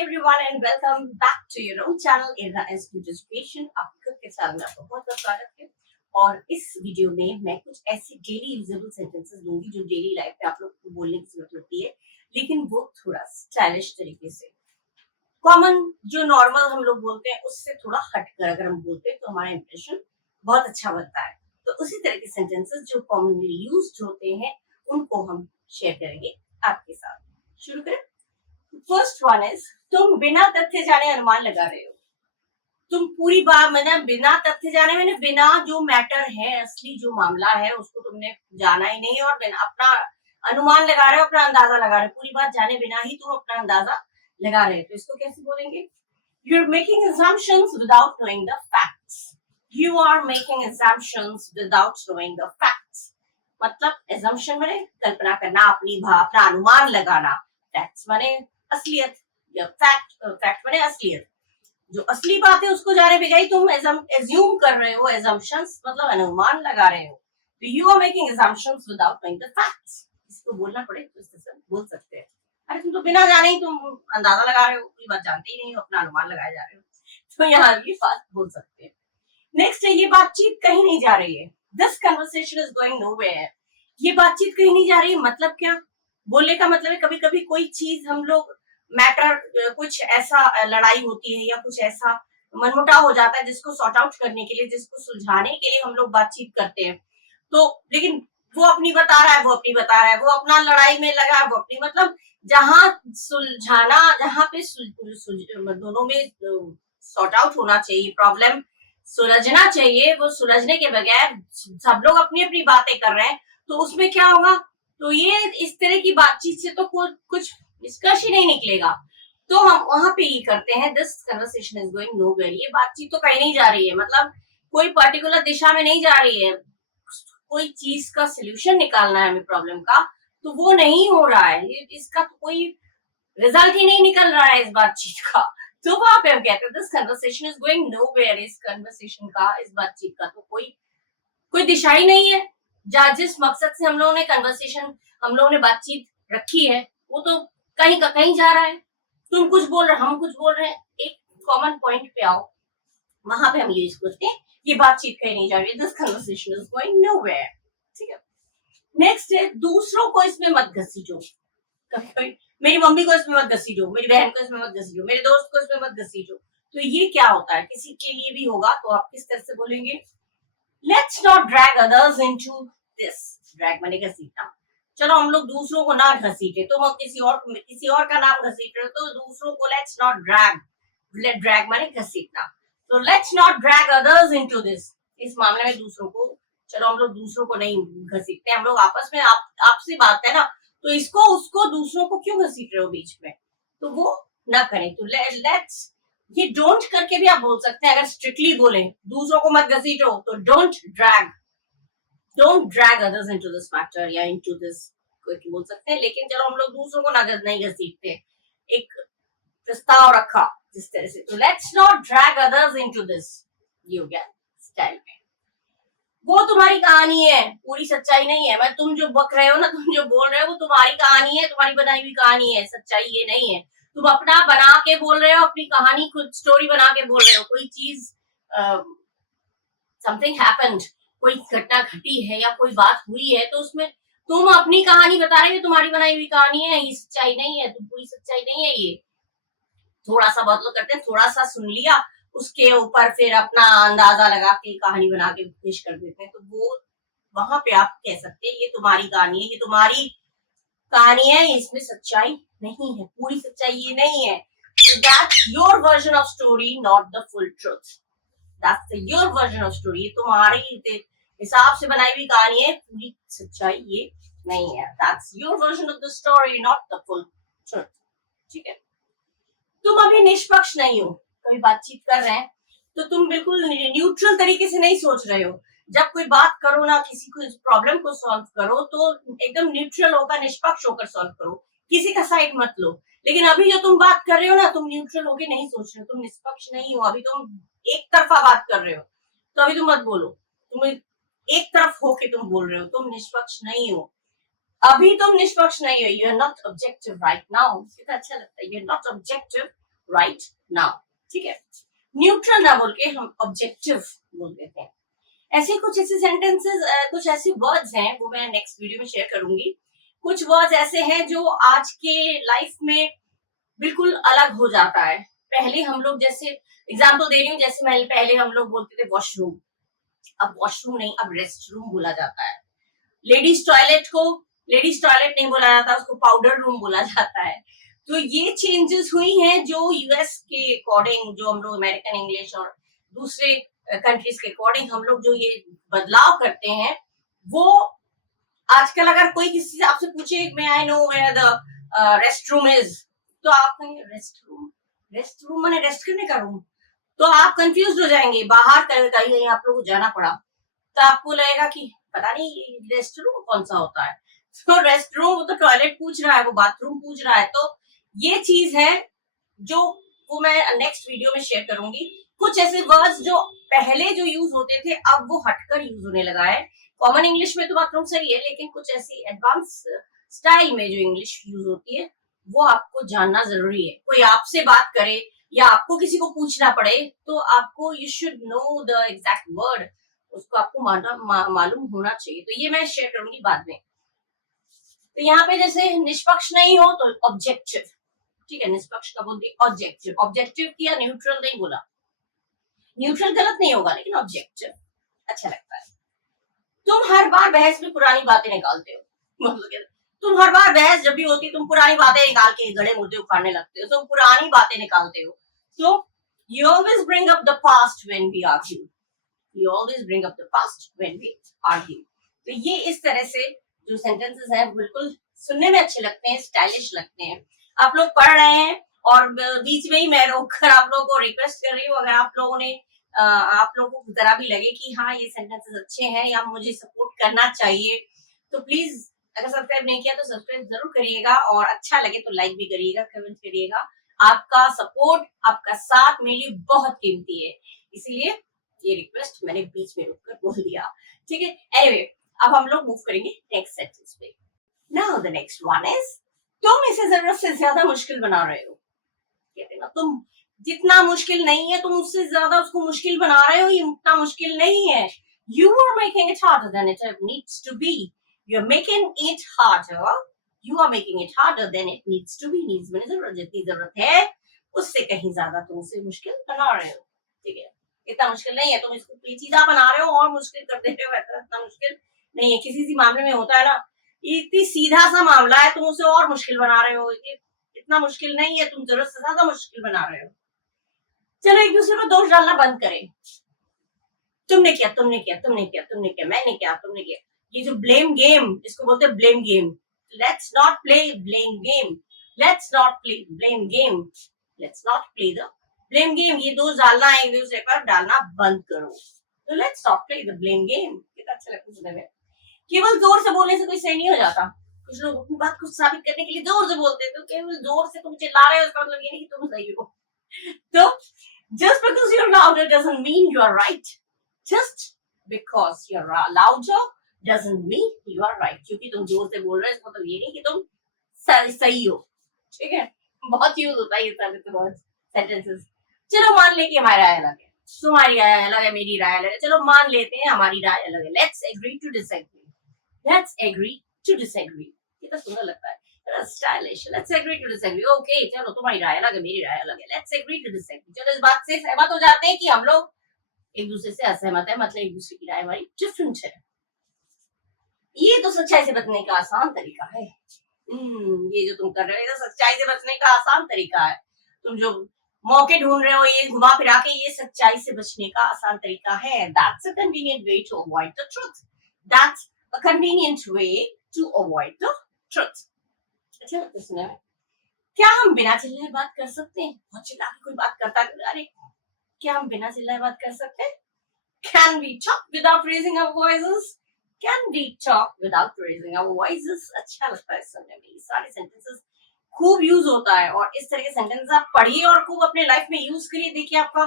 everyone and welcome back to your own channel Irna Education। आपके खुद के साथ में आपका बहुत बहुत स्वागत है। और इस वीडियो में मैं कुछ ऐसे डेली यूजेबल सेंटेंसेस दूंगी जो डेली लाइफ में आप लोग को बोलने की जरूरत होती है, लेकिन वो थोड़ा स्टाइलिश तरीके से, कॉमन जो नॉर्मल हम लोग बोलते हैं उससे थोड़ा हटकर अगर हम बोलते हैं तो हमारा इंप्रेशन बहुत अच्छा बनता है। तो उसी तरह के सेंटेंसेस जो कॉमनली यूज्ड होते हैं उनको हम शेयर करेंगे आपके साथ। शुरू करें। फर्स्ट वन इज, तुम बिना तथ्य जाने अनुमान लगा रहे हो। तुम पूरी बात मैंने बिना तथ्य जाने, मैंने बिना जो मैटर है, असली जो मामला है उसको तुमने जाना ही नहीं और बिना अपना अनुमान लगा रहे हो, अपना अंदाजा लगा रहे हो। पूरी बात जाने बिना ही तुम अपना अंदाजा लगा रहे हो, तो इसको कैसे बोलेंगे? You are making assumptions without knowing the facts। You are making assumptions without knowing the facts। मतलब assumption माने कल्पना करना, अपना अनुमान लगाना। फैक्ट्स माने असलियत, या फैक्ट माने असलियत। जो असली बात है उसको जाने बिना तुम एज्यूम कर रहे हो, assumptions मतलब अनुमान लगा रहे हो। तो you are making assumptions without knowing the facts। इसको बोलना पड़े तो इस तरह से बोल सकते हैं, अरे तुम तो बिना जाने ही तुम अंदाजा लगा रहे हो, कोई बात जानते ही नहीं हो, अपना अनुमान लगाए जा रहे हो। तो यहाँ ये बात बोल सकते हैं। नेक्स्ट है, ये बातचीत कहीं नहीं जा रही है। This conversation is going nowhere. ये बातचीत कहीं नहीं जा रही है मतलब क्या? बोलने का मतलब है कभी कभी कोई चीज हम लोग मैटर, कुछ ऐसा लड़ाई होती है या कुछ ऐसा मनमुटाव हो जाता है जिसको सॉर्ट आउट करने के लिए, जिसको सुलझाने के लिए हम लोग बातचीत करते हैं। तो लेकिन वो अपनी बता रहा है, वो अपनी बता रहा है, वो अपना लड़ाई में लगा है, वो अपनी, मतलब जहां सुलझाना, जहां पे दोनों में सॉर्ट आउट होना चाहिए, प्रॉब्लम सुलझना चाहिए, वो सुलझने के बगैर सब लोग अपनी अपनी बातें कर रहे हैं, तो उसमें क्या होगा? तो ये इस तरह की बातचीत से तो कुछ निष्कर्ष ही नहीं निकलेगा। तो हम वहां पे ये करते हैं, this conversation is going nowhere. ये बातचीत तो कहीं नहीं जा रही है, मतलब कोई पर्टिकुलर दिशा में नहीं जा रही है। कोई चीज का सोल्यूशन निकालना है हमें प्रॉब्लम का, तो वो नहीं हो रहा है, इसका तो कोई रिजल्ट ही नहीं निकल रहा है इस बातचीत का। तो वहां पे हम कहते हैं this conversation is going nowhere. इस कन्वर्सेशन का, इस बातचीत का तो कोई दिशा ही नहीं है। जिस मकसद से हम लोगों ने बातचीत रखी है वो तो कहीं का कहीं जा रहा है। तुम कुछ बोल रहे, हम कुछ बोल रहे हैं, एक कॉमन पॉइंट पे आओ, वहां पे हम ये सोचते हैं ये बातचीत कहीं नहीं जा रही है, this conversation is going nowhere. ठीक है। नेक्स्ट है, दूसरों को इसमें मत घसीटो। कभी मेरी मम्मी को इसमें मत घसीटो, मेरी बहन को इसमें मत घसीटो, मेरे दोस्त को इसमें मत घसीटो। तो ये क्या होता है? किसी के लिए भी होगा तो आप किस तरह से बोलेंगे? Let's not drag others into this। drag माने घसीटना। चलो हम लोग दूसरों को ना घसीटे, तुम किसी और का नाम घसीट रहे हो तो दूसरों को let's not drag। drag माने घसीटना। तो let's not drag others into this। इस मामले में दूसरों को, चलो हम लोग दूसरों को नहीं घसीटते, हम लोग आपस में आपसी बात है ना, तो इसको उसको दूसरों को क्यों घसीट रहे हो बीच में? तो वो ना करें। तो let's, ये डोंट करके भी आप बोल सकते हैं। अगर स्ट्रिक्टली बोले दूसरों को मत घसीटो तो don't drag others into this matter या इनटू दिस बोल सकते हैं। लेकिन चलो हम लोग दूसरों को नहीं घसीटते, एक प्रस्ताव रखा जिस तरह से, तो let's not drag others into this. ये हो गया स्टाइल में। वो तुम्हारी कहानी है, पूरी सच्चाई नहीं है। मैं तुम जो बक रहे हो ना, तुम जो बोल रहे हो वो तुम्हारी कहानी है, तुम्हारी बनाई हुई कहानी है, सच्चाई ये नहीं है। तुम अपना बना के बोल रहे हो, अपनी कहानी खुद स्टोरी बना के बोल रहे हो। कोई चीज समथिंग हैपेंड, कोई घटना घटी है या कोई बात हुई है, तो उसमें तुम अपनी कहानी बता रहे हो, तुम्हारी बनाई हुई कहानी है, ये सच्चाई नहीं है, तुम पूरी सच्चाई नहीं है। ये थोड़ा सा बहुत लोग करते हैं, थोड़ा सा सुन लिया, उसके ऊपर फिर अपना अंदाजा लगा के कहानी बना के पेश कर देते हैं। तो वो वहां पे आप कह सकते हैं ये तुम्हारी कहानी है, ये तुम्हारी कहानी है, इसमें सच्चाई नहीं है, पूरी सच्चाई ये नहीं है। So that's your version of story, not the full truth। That's your version of story। ये तुम्हारे हिसाब से बनाई हुई कहानी है, पूरी सच्चाई ये नहीं है। That's your version of the story, not the full truth। ठीक है। तुम अभी निष्पक्ष नहीं हो। कभी बातचीत कर रहे हैं तो तुम बिल्कुल न्यूट्रल तरीके से नहीं सोच रहे हो। जब कोई बात करो ना, किसी को प्रॉब्लम को सॉल्व करो तो एकदम न्यूट्रल होकर, निष्पक्ष होकर सॉल्व करो, किसी का साइड मत लो। लेकिन अभी जो तुम बात कर रहे हो ना, तुम न्यूट्रल होके नहीं सोच रहे हो, तुम निष्पक्ष नहीं हो, अभी तुम एक तरफा बात कर रहे हो। तो अभी तुम मत बोलो, तुम एक तरफ होके तुम बोल रहे हो, तुम निष्पक्ष नहीं हो, अभी तुम निष्पक्ष नहीं हो। You are not objective right now. कितना अच्छा लगता है, you are not objective right now, ठीक है। न्यूट्रल ना बोल के हम ऑब्जेक्टिव बोल देते हैं। ऐसे कुछ ऐसे सेंटेंसेस, कुछ ऐसी वर्ड्स हैं, वो मैं नेक्स्ट वीडियो में शेयर करूंगी। कुछ वर्ड्स ऐसे हैं जो आज के लाइफ में बिल्कुल अलग हो जाता है। पहले हम लोग, जैसे एग्जांपल दे रही हूँ, जैसे मैं पहले हम लोग बोलते थे वॉशरूम, अब वॉशरूम नहीं, अब रेस्ट रूम बोला जाता है। लेडीज टॉयलेट को लेडीज टॉयलेट नहीं बोला जाता, उसको पाउडर रूम बोला जाता है। तो ये चेंजेस हुई हैं जो यूएस के अकॉर्डिंग, जो हम लोग अमेरिकन इंग्लिश और दूसरे कंट्रीज के अकॉर्डिंग हम लोग जो ये बदलाव करते हैं, वो आजकल अगर कोई किसी से आपसे पूछे मैं I know where the rest room is, तो आप कहेंगे रेस्ट रूम माने रेस्ट करने का रूम, तो आप कंफ्यूज हो जाएंगे। बाहर कहीं आप लोगों को जाना पड़ा तो आपको लगेगा कि पता नहीं रेस्ट रूम कौन सा होता है। तो रेस्ट रूम, वो तो टॉयलेट पूछ रहा है, वो बाथरूम पूछ रहा है। तो ये चीज है जो वो मैं नेक्स्ट वीडियो में शेयर करूंगी। कुछ ऐसे वर्ड्स जो पहले जो यूज होते थे अब वो हटकर यूज होने लगा है। कॉमन इंग्लिश में तो बाथरूम सही है, लेकिन कुछ ऐसी एडवांस स्टाइल में जो इंग्लिश यूज होती है वो आपको जानना जरूरी है। कोई आपसे बात करे या आपको किसी को पूछना पड़े तो आपको you should know the exact word, उसको आपको मालूम होना चाहिए। तो ये मैं शेयर करूंगी बाद में। तो यहाँ पे जैसे निष्पक्ष नहीं हो तो ऑब्जेक्टिव, ठीक है। निष्पक्ष का बोलते ऑब्जेक्टिव, ऑब्जेक्टिव किया, न्यूट्रल नहीं बोला। न्यूट्रल गलत नहीं होगा, लेकिन ऑब्जेक्टिव अच्छा लगता है। तुम हर बार बहस में पुरानी बातें निकालते हो, मतलब तुम हर बार बहस जब भी होती है तुम पुरानी बातें निकाल के गड़े मुद्दे उखाड़ने लगते हो, तुम पुरानी बातें निकालते हो। तो you always bring up the past when we argue. You always bring up the past when we argue. तो ये इस तरह से जो सेंटेंसेस हैं बिल्कुल सुनने में अच्छे लगते हैं, स्टाइलिश लगते हैं। आप लोग पढ़ रहे हैं और बीच में ही मैं रोककर आप लोगों को रिक्वेस्ट कर रही हूँ, अगर आप लोगों ने आप लोगों को जरा भी लगे कि हाँ ये सेंटेंसेस अच्छे हैं या मुझे सपोर्ट करना चाहिए, तो प्लीज अगर सब्सक्राइब नहीं किया तो सब्सक्राइब जरूर करिएगा, और अच्छा लगे तो लाइक भी करिएगा, कमेंट करिएगा। आपका सपोर्ट, आपका साथ मेरे लिए बहुत कीमती है, इसीलिए ये रिक्वेस्ट मैंने बीच में रुककर बोल दिया, ठीक है। एनीवे, अब हम लोग मूव करेंगे नेक्स्ट सेंटेंस पे। Now the next one is, तुम इसे जरूरत से ज्यादा मुश्किल बना रहे हो। कहते हैं ना, तुम जितना मुश्किल नहीं है तुम उससे ज्यादा उसको मुश्किल बना रहे हो, ये उतना मुश्किल नहीं है। You are making it harder than it needs to be. You're making it harder. You are making it harder than it needs to be. Needs में जरूरत, जितनी जरूरत है उससे कहीं ज्यादा तुम उसे मुश्किल बना रहे हो, ठीक है। इतना मुश्किल नहीं है, तुम इसको पेचीदा बना रहे हो और मुश्किल कर दे रहे हो, ऐसा इतना मुश्किल नहीं है। किसी मामले में होता है ना, इतनी सीधा सा मामला है, तुम उसे और मुश्किल बना रहे हो। इतना मुश्किल नहीं है, तुम जरूरत से ज्यादा मुश्किल बना रहे हो। चलो एक दूसरे को दोष डालना बंद करें। तुमने किया, तुमने किया, तुमने किया, तुमने किया, मैंने किया, तुमने किया। ये जो ब्लेम गेम, जिसको बोलते हैं blame game, let's not play blame game, let's not play blame game, let's not play the blame game. ये दोष डालना एक दूसरे पर डालना बंद करो। तो let's not play the blame game. कितना अच्छा लगता है सुनने में। केवल जोर से बोलने से कोई सही नहीं हो जाता। कुछ लोग अपनी बात को साबित करने के लिए जोर से बोलते हैं, तो केवल जोर से तुम चिल्ला रहे हो इसका मतलब ये नहीं कि तुम सही हो। तो just because you're louder doesn't mean you are right. Just because you're louder doesn't mean you are right. क्योंकि तुम जोर से बोल रहे हो इसका मतलब ये नहीं कि तुम सही हो, ठीक है। बहुत यूज होता है ये सारे सेंटेंसेस। चलो मान ले कि हमारी राय अलग है, तुम्हारी राय अलग है, मेरी राय अलग है, चलो मान लेते हैं हमारी राय अलग है। Let's agree to disagree. Let's agree to disagree. कितना सुंदर लगता है, stylish. Let's agree to disagree. Okay, चलो तुम्हारी राय अलग है, मेरी राय अलग है। Let's agree to disagree. चलो इस बात से सहमत हो जाते हैं कि हम लोग एक दूसरे से असहमत है, मतलब एक दूसरे की राय हमारी डिफरेंट है। ये तो सच्चाई से बचने का आसान तरीका है। ये जो तुम कर रहे हो ये तो सच्चाई से बचने का आसान तरीका है। तुम जो मौके ढूंढ रहे हो ये घुमा फिरा के, ये सच्चाई से बचने का आसान तरीका है। That's a convenient way to avoid the truth. That's a convenient way to avoid the truth. अच्छा लगता है सुनने में। क्या हम बिना चिल्लाए बात कर सकते हैं? बहुत चिल्ला के कोई बात करता है, अरे क्या हम बिना चिल्लाए बात कर सकते हैं? Can we talk without raising our voices? Can we talk without raising our voices? अच्छा लगता है सुनने में। ये सारे सेंटेंसेस खूब यूज होता है, और इस तरह के सेंटेंसेस आप पढ़िए और खूब अपने लाइफ में यूज करिए। देखिए आपका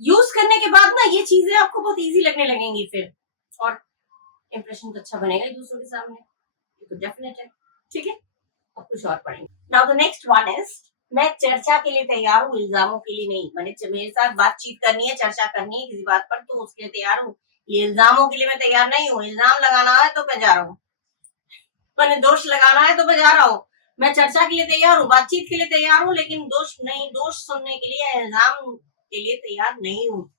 यूज करने के बाद ना ये चीजें आपको बहुत इजी लगने लगेंगी फिर, और इंप्रेशन तो अच्छा बनेगा एक दूसरे के सामने, ये तो डेफिनेट है, ठीक है। अब कुछ और पढ़ेंगे। Now the next one is, मैं चर्चा के लिए तैयार हूँ, इल्जामों के लिए नहीं। मैंने मेरे साथ बातचीत करनी है, चर्चा करनी है किसी बात पर, तो उसके लिए तैयार हूँ। ये इल्जामों के लिए मैं तैयार नहीं हूँ। इल्जाम लगाना है तो मैं जा रहा हूँ, मैंने दोष लगाना है तो मैं जा रहा हूँ। मैं चर्चा के लिए तैयार हूँ, बातचीत के लिए तैयार हूँ, लेकिन दोष नहीं, दोष सुनने के लिए, इल्जाम के लिए तैयार नहीं हूँ।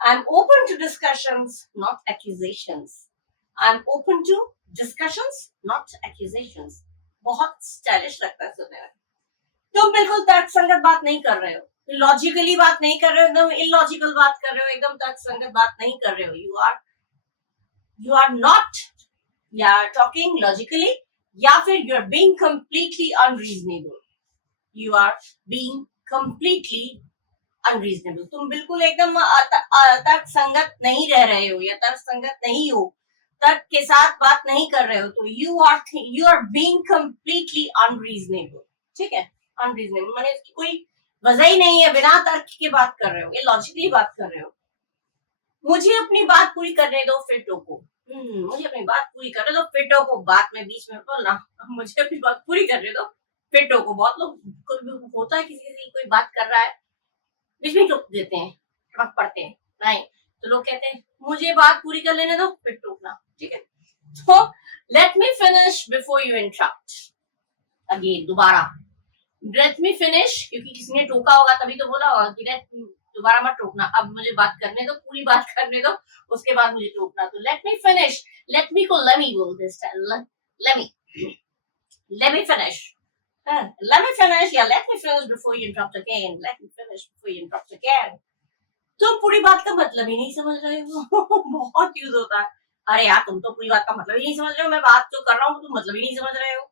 I am open to discussions, not accusations. I am open to discussions, not accusations. बहुत स्टाइलिश लगता है सुनने में। तुम बिल्कुल तर्कसंगत बात नहीं कर रहे हो, लॉजिकली बात नहीं कर रहे हो, एकदम इलॉजिकल बात कर रहे हो, एकदम तर्कसंगत बात नहीं कर रहे हो। यू आर नॉट या टॉकिंग लॉजिकली, या फिर you are being completely unreasonable. You are being completely unreasonable. तुम बिल्कुल एकदम तर्कसंगत नहीं रह रहे हो, या तर्कसंगत नहीं हो, तर्क के साथ बात नहीं कर रहे हो, तो you are being completely unreasonable. ठीक है, अनरीजनेबल माने इसकी कोई वजह ही नहीं है, बिना तर्क के बात कर रहे हो, ये लॉजिकली बात कर रहे हो। मुझे अपनी बात पूरी करने दो, फिर टोको। मुझे अपनी बात पूरी करने दो, फिर टोको। बात में बीच में बोलना, मुझे अपनी बात पूरी करने दो, फिर टोको। बहुत लोग होता है, किसी कोई बात कर रहा है, बीच में टोक देते हैं, टपक पड़ते हैं। नहीं, तो लोग कहते हैं मुझे बात पूरी कर लेने दो, फिर टोकना। ठीक है, तो let me finish before you interrupt again. दोबारा लेट मी फिनिश, क्योंकि किसी ने टोका होगा तभी तो बोला होगा कि दोबारा मत टोकना, अब मुझे बात करने दो, पूरी बात करने दो, उसके बाद मुझे टोकना। तो let me finish, let me को लेट मी बोल this time, let me finish, let me finish, या let me finish before you interrupt again, let me finish before you interrupt again। तुम पूरी बात का मतलब ही नहीं समझ रहे हो। बहुत यूज होता है, अरे यार तुम तो पूरी बात का मतलब ही नहीं समझ रहे हो, मैं बात तो कर रहा हूँ, तुम मतलब ही नहीं समझ रहे हो।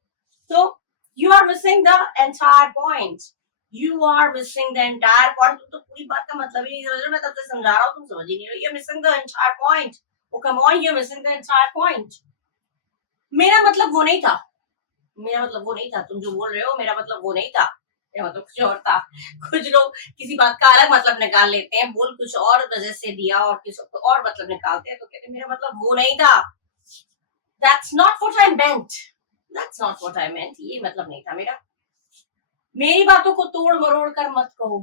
तो you are missing the entire point, you are missing the entire point। तुम तो पूरी बात का मतलब ही नहीं समझ रहे हो, मैं तब से समझा रहा हूँ, तुम समझ ही नहीं रहे हो। you're missing the entire point, oh come on, you're missing the entire point। मेरा मतलब वो नहीं था, मेरा मतलब वो नहीं था, तुम जो बोल रहे हो मेरा मतलब वो नहीं था, मेरा मतलब कुछ और था। कुछ लोग किसी बात का अलग मतलब निकाल लेते हैं, बोल कुछ और वजह से दिया और किसी को और मतलब निकालते हैं, तो कहते हैं मेरा मतलब वो नहीं था। That's not what I meant, that's not what I meant, ये मतलब नहीं था मेरा। मेरी बातों को तोड़ मरोड़ कर मत कहो।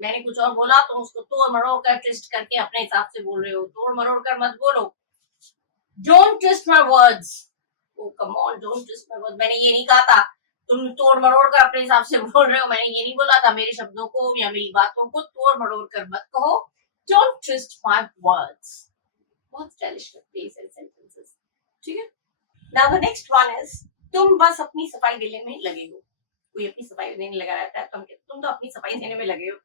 मैंने कुछ और बोला तो उसको तोड़ मरोड़ कर ट्विस्ट करके अपने हिसाब से बोल रहे हो, तोड़ मरोड़ कर मत बोलो। Don't twist my words, oh come on, don't twist my words। मैंने ये नहीं कहा था तुम तोड़ मरोड़ कर अपने हिसाब से बोल रहे हो, मैंने ये नहीं बोला था मेरे शब्दों को या मेरी बातों को तोड़ मरोड़ कर मत कहो। Don't twist my words। बहुत स्टाइलिश लगते हैं ये सेंटेंसेस। ठीक है, now the next one is तुम बस अपनी सफाई देने में लगे हो। कोई अपनी सफाई देने लगा रहता है, तुम तो अपनी सफाई देने में लगे हो।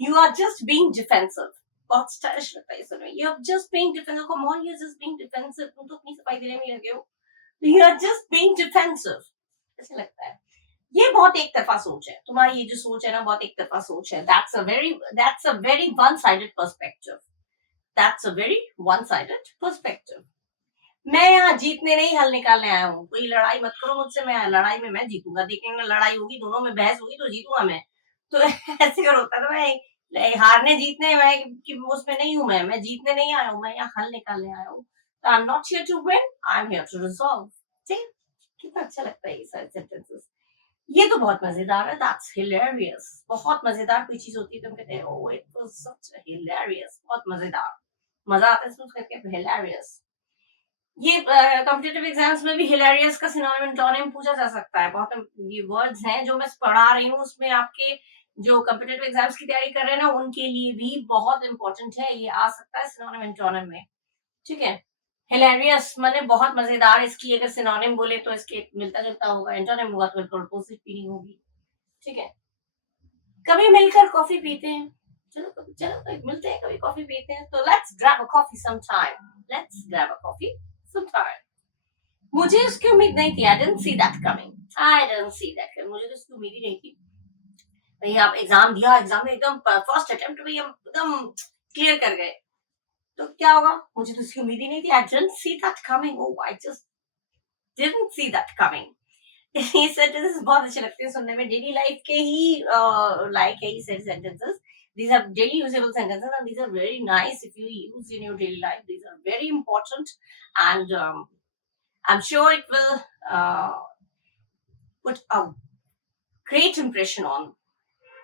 You are just being defensive। बहुत स्टाइलिश लगता है सुनो, you are just being defensive। Come on, you are just being defensive। तुम तो अपनी सफाई देने में लगे हो, you are just being defensive। ऐसे लगता है ये बहुत एक तरफा सोच है, तुम्हारी ये जो सोच है ना, बहुत एक तरफा सोच है। That's a very one-sided perspective। That's a very one-sided perspective। मैं यहाँ जीतने नहीं हल निकालने आया हूँ, कोई लड़ाई मत करो मुझसे, मैं लड़ाई में मैं जीतूंगा, देखेंगे लड़ाई होगी, दोनों में बहस होगी तो जीतूंगा मैं। तो ऐसे कर होता है, तो मैं हारने जीतने मैं उसमें नहीं हूँ, मैं जीतने नहीं आया हूँ, मैं यहाँ हल निकालने आया हूँ। I am not here to win, I am here to resolve. ठीक, कितना अच्छा लगता है ये सारे सेंटेंसेस। ये तो बहुत मजेदार है, दैट्स हिलेरियस। बहुत मजेदार कोई चीज होती है तो हम कहते हैं oh it was such hilarious, बहुत मजेदार, मजा आता है इसको कहते हैं हिलेरियस। ये कॉम्पिटिटिव एग्जाम्स में भी हिलेरियस का सिनोनिम एंटोनिम पूछा जा सकता है। बहुत ये वर्ड्स हैं जो मैं पढ़ा रही हूँ, उसमें आपके जो कॉम्पिटिटिव एग्जाम्स की तैयारी कर रहे हैं ना, उनके लिए भी बहुत इंपॉर्टेंट है, ये आ सकता है सिनोनिम एंटोनिम में। ठीक है, हिलेरियस माने बहुत मजेदार, इसकी अगर सिनोनिम बोले तो इसके मिलता जुलता होगा, एंटोनिम होगा तो बिल्कुल अपोजिट फीलिंग होगी। ठीक है, कभी मिलकर कॉफी पीते हैं, चलो मिलते हैं, कभी कॉफी पीते हैं, तो let's grab a coffee sometime, let's grab a coffee sometime. मुझे उसकी उम्मीद नहीं थी, I didn't see that coming, I didn't see that coming। मुझे तो उसकी उम्मीद ही नहीं थी। भाई आप एग्जाम दिया, एग्जाम में एकदम फर्स्ट अटेम्प्ट में हम एकदम क्लियर कर गए, तो क्या होगा? मुझे तो उसकी उम्मीद ही नहीं थी, I didn't see that coming, oh I just didn't see that coming। ये सेंटेंसेस बहुत अच्छे लगते हैं सुनने में, डेली लाइफ के ही लाइक है ये sentences. These are daily usable sentences and these are very nice if you use in your daily life। These are very important and I'm sure it will put a great impression on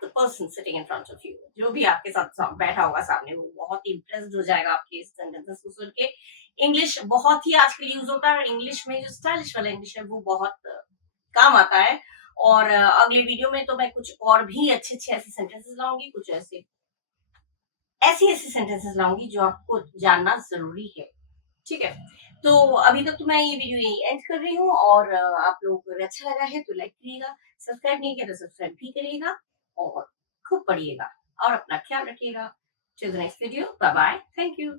the person sitting in front of you, जो भी आपके साथ बैठा होगा सामने, वो बहुत ही impressed हो जाएगा आपके इस सेंटेंसेस को सुन के। इंग्लिश बहुत ही आजकल यूज होता है, और इंग्लिश में जो स्टाइलिश वाला इंग्लिश है वो बहुत काम आता है। और अगले वीडियो में तो मैं कुछ और भी अच्छे अच्छे ऐसे सेंटेंसेस लाऊंगी, कुछ ऐसी ऐसी सेंटेंसेस लाऊंगी जो आपको जानना जरूरी है। ठीक है, तो अभी तक तो मैं ये वीडियो यही एंड कर रही हूँ, और आप लोगों को अगर अच्छा लगा है तो लाइक करिएगा, सब्सक्राइब नहीं किया तो सब्सक्राइब भी करिएगा, और खूब पढ़िएगा और अपना ख्याल रखिएगा। Till the next video, bye bye, thank you.